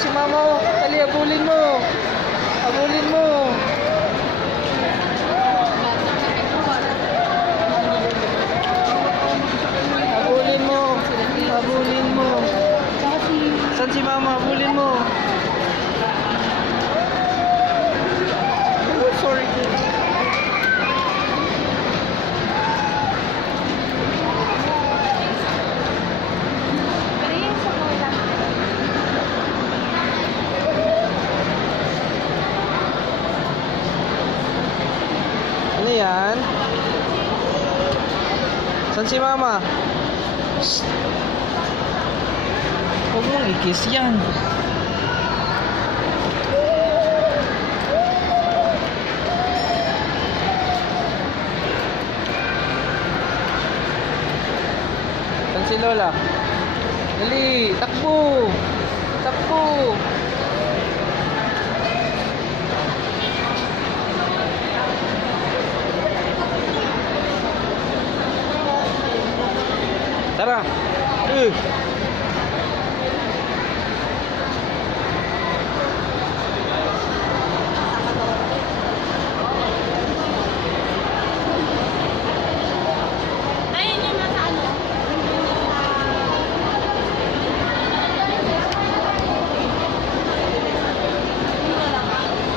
si mama oh. Dali, abulin mo. Abulin mo. Abulin mo. Abulin mo. Saan si mama? Abulin mo. Oh, sorry. Ano yan? Saan si mama? Shh. Huwag mong i-kiss yan. Saan si Lola? Dali, takbo! Takbo! Tara!